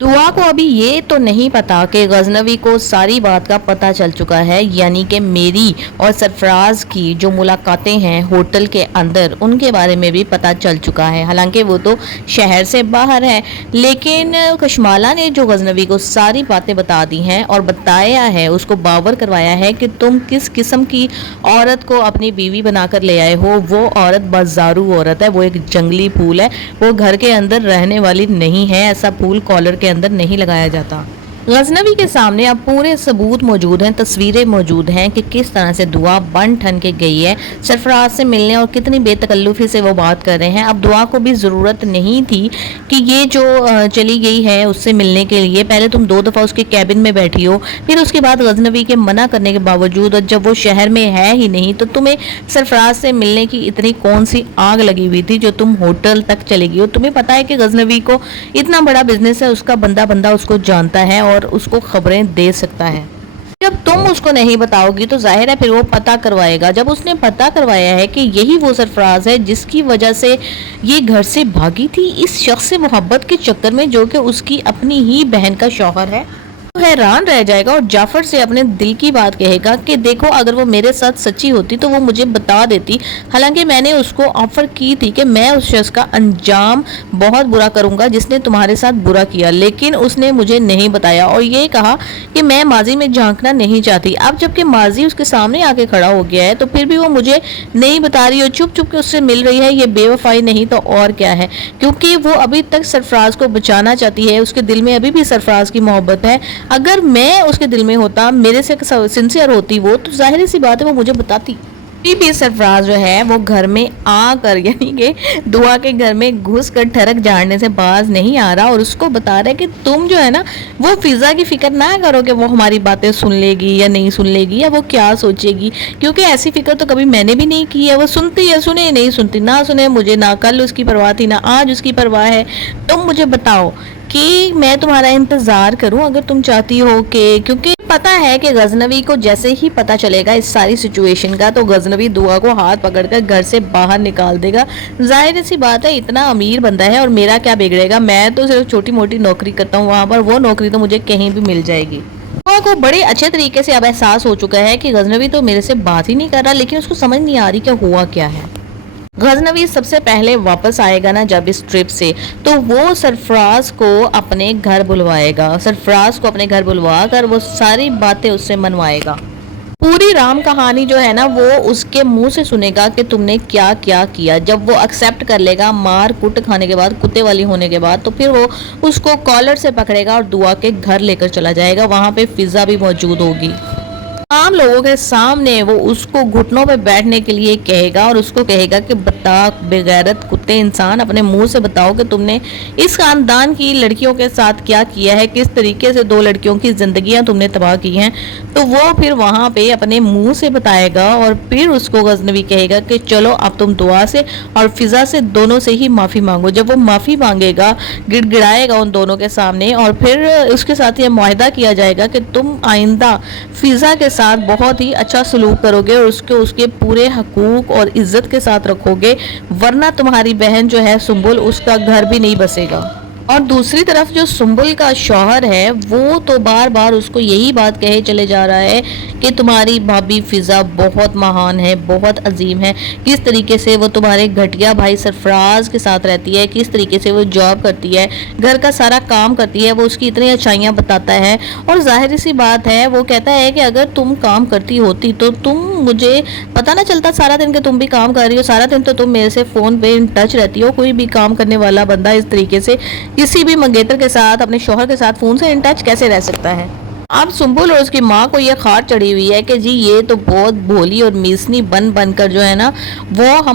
दुआ को अभी ये तो नहीं पता कि गजनवी को सारी बात का पता चल चुका है, यानी कि मेरी और सरफराज की जो मुलाकातें हैं होटल के अंदर उनके बारे में भी पता चल चुका है। हालांकि वो तो शहर से बाहर है, लेकिन कशमाला ने जो गजनवी को सारी बातें बता दी हैं और बताया है, उसको बावर करवाया है कि तुम किस किस्म की औरत को अपनी बीवी बनाकर ले आए हो। वो औरत बाजारू औरत है, वो एक जंगली फूल है, वो घर के अंदर रहने वाली नहीं है। ऐसा फूल कॉलर के अंदर नहीं लगाया जाता। गजनवी के सामने अब पूरे सबूत मौजूद हैं, तस्वीरें मौजूद हैं कि किस तरह से दुआ बन ठन के गई है सरफराज से मिलने और कितनी बेतकल्लुफी से वो बात कर रहे हैं। अब दुआ को भी ज़रूरत नहीं थी कि ये जो चली गई है उससे मिलने के लिए। पहले तुम 2 दफ़ा उसके कैबिन में बैठी हो, फिर उसके बाद गजनवी के मना करने के बावजूद, और जब वो शहर में है ही नहीं, तो तुम्हें सरफराज से मिलने की इतनी कौन सी आग लगी हुई थी जो तुम होटल तक चली गई हो। तुम्हें पता है कि गजनवी को इतना बड़ा बिजनेस है, उसका बंदा उसको जानता है और उसको खबरें दे सकता है। जब तुम उसको नहीं बताओगी तो जाहिर है फिर वो पता करवाएगा। जब उसने पता करवाया है कि यही वो सरफराज है जिसकी वजह से ये घर से भागी थी, इस शख्स से मोहब्बत के चक्कर में, जो कि उसकी अपनी ही बहन का शौहर है, तो हैरान रह जाएगा और जाफर से अपने दिल की बात कहेगा कि देखो, अगर वो मेरे साथ सच्ची होती तो वो मुझे बता देती। हालांकि मैंने उसको ऑफर की थी कि मैं उस शख्स का अंजाम बहुत बुरा करूंगा जिसने तुम्हारे साथ बुरा किया, लेकिन उसने मुझे नहीं बताया और ये कहा कि मैं माजी में झांकना नहीं चाहती। अब जबकि माजी उसके सामने आके खड़ा हो गया है तो फिर भी वो मुझे नहीं बता रही और चुप चुप के उससे मिल रही है। ये बेवफाई नहीं तो और क्या है, क्योंकि वो अभी तक सरफराज को बचाना चाहती है। उसके दिल में अभी भी सरफराज की मोहब्बत है। अगर मैं उसके दिल में होता, मेरे से सिंसियर होती वो, तो जाहिर सी बात है वो मुझे बताती। भी सरफराज जो है वो घर में आकर, यानी कि दुआ के घर में घुस कर ठरक झाड़ने से बाज नहीं आ रहा और उसको बता रहा है कि तुम जो है ना वो फिजा की फिक्र ना करो कि वो हमारी बातें सुन लेगी या नहीं सुन लेगी या वो क्या सोचेगी, क्योंकि ऐसी फिक्र तो कभी मैंने भी नहीं की है। वो सुनती है, सुने नहीं सुनती, ना सुने मुझे, ना कल उसकी परवाह थी ना आज उसकी परवाह है। तुम मुझे बताओ कि मैं तुम्हारा इंतज़ार करूं अगर तुम चाहती हो कि, क्योंकि पता है कि गजनवी को जैसे ही पता चलेगा इस सारी सिचुएशन का तो गजनवी दुआ को हाथ पकड़कर घर से बाहर निकाल देगा। जाहिर सी बात है, इतना अमीर बंदा है और मेरा क्या बिगड़ेगा, मैं तो सिर्फ छोटी मोटी नौकरी करता हूँ वहाँ पर, वो नौकरी तो मुझे कहीं भी मिल जाएगी। दुआ को बड़े अच्छे तरीके से अब एहसास हो चुका है कि गजनवी तो मेरे से बात ही नहीं कर रहा, लेकिन उसको समझ नहीं आ रही कि हुआ क्या है। गजनवी सबसे पहले वापस आएगा ना जब इस ट्रिप से, तो वो सरफराज को अपने घर बुलवाएगा। सरफराज को अपने घर बुलवा कर वो सारी बातें उससे मनवाएगा। पूरी राम कहानी जो है ना वो उसके मुंह से सुनेगा कि तुमने क्या क्या किया। जब वो एक्सेप्ट कर लेगा मार कुट खाने के बाद, कुत्ते वाली होने के बाद, तो फिर वो उसको कॉलर से पकड़ेगा और दुआ के घर लेकर चला जाएगा। वहां पे फिजा भी मौजूद होगी। आम लोगों के सामने वो उसको घुटनों पे बैठने के लिए कहेगा और उसको कहेगा कि बता बेगैरत कुत्ते इंसान, अपने मुंह से बताओ कि तुमने इस खानदान की लड़कियों के साथ क्या किया है, किस तरीके से 2 लड़कियों की जिंदगियां तुमने तबाह की हैं। तो वो फिर वहां पे अपने मुंह से बताएगा और फिर उसको गजनवी कहेगा कि चलो अब तुम दुआ से और फिजा से दोनों से ही माफ़ी मांगो। जब वो माफ़ी मांगेगा, गिड़गिड़ाएगा उन दोनों के सामने और फिर उसके साथ ये मुआहदा किया जाएगा कि तुम आइंदा फिजा के साथ बहुत ही अच्छा सलूक करोगे और उसके पूरे हकूक और इज्जत के साथ रखोगे, वरना तुम्हारी बहन जो है सुंबुल, उसका घर भी नहीं बसेगा। और दूसरी तरफ जो सुंबुल का शौहर है वो तो बार बार उसको यही बात कहे चले जा रहा है कि तुम्हारी भाभी फिजा बहुत महान है, बहुत अजीम है, किस तरीके से वो तुम्हारे घटिया भाई सरफराज के साथ रहती है, किस तरीके से वो जॉब करती है, घर का सारा काम करती है, वो उसकी इतनी अच्छाइयाँ बताता है। और जाहिर सी बात है वो कहता है कि अगर तुम काम करती होती तो तुम, मुझे पता ना चलता सारा दिन कि तुम भी काम कर रही हो, सारा दिन तो तुम मेरे से फ़ोन पे इन टच रहती हो। कोई भी काम करने वाला बंदा इस तरीके से किसी भी मंगेतर के साथ, अपने शौहर के साथ फ़ोन से इन टच कैसे रह सकता है। अब सुंबुल और उसकी माँ को ये खार चढ़ी हुई है कि जी ये तो बहुत भोली और मीसनी बन कर जो है ना वो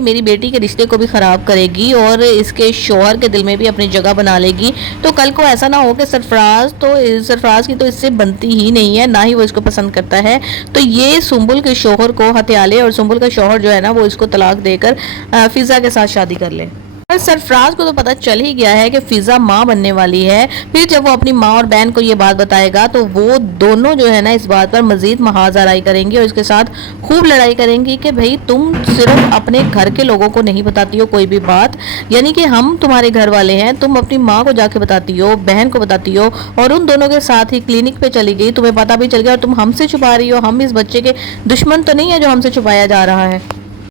मेरी बेटी के रिश्ते को भी ख़राब करेगी और इसके शौहर के दिल में भी अपनी जगह बना लेगी। तो कल को ऐसा ना हो कि सरफराज की तो इससे बनती ही नहीं है, ना ही वो इसको पसंद करता है, तो ये सुंबुल के शौहर को हथिया ले और सुंबुल का शौहर जो है ना वो इसको तलाक देकर फिजा के साथ शादी कर ले। पर सरफराज को तो पता चल ही गया है कि फिजा माँ बनने वाली है। फिर जब वो अपनी माँ और बहन को ये बात बताएगा तो वो दोनों जो है ना इस बात पर मजीद महाजराई करेंगी और इसके साथ खूब लड़ाई करेंगी कि भाई तुम सिर्फ अपने घर के लोगों को नहीं बताती हो कोई भी बात, यानी कि हम तुम्हारे घर वाले हैं, तुम अपनी माँ को जाके बताती हो, बहन को बताती हो और उन दोनों के साथ ही क्लिनिक पे चली गई, तुम्हें पता भी चल गया और तुम हमसे छुपा रही हो। हम इस बच्चे के दुश्मन तो नहीं है जो हमसे छुपाया जा रहा है।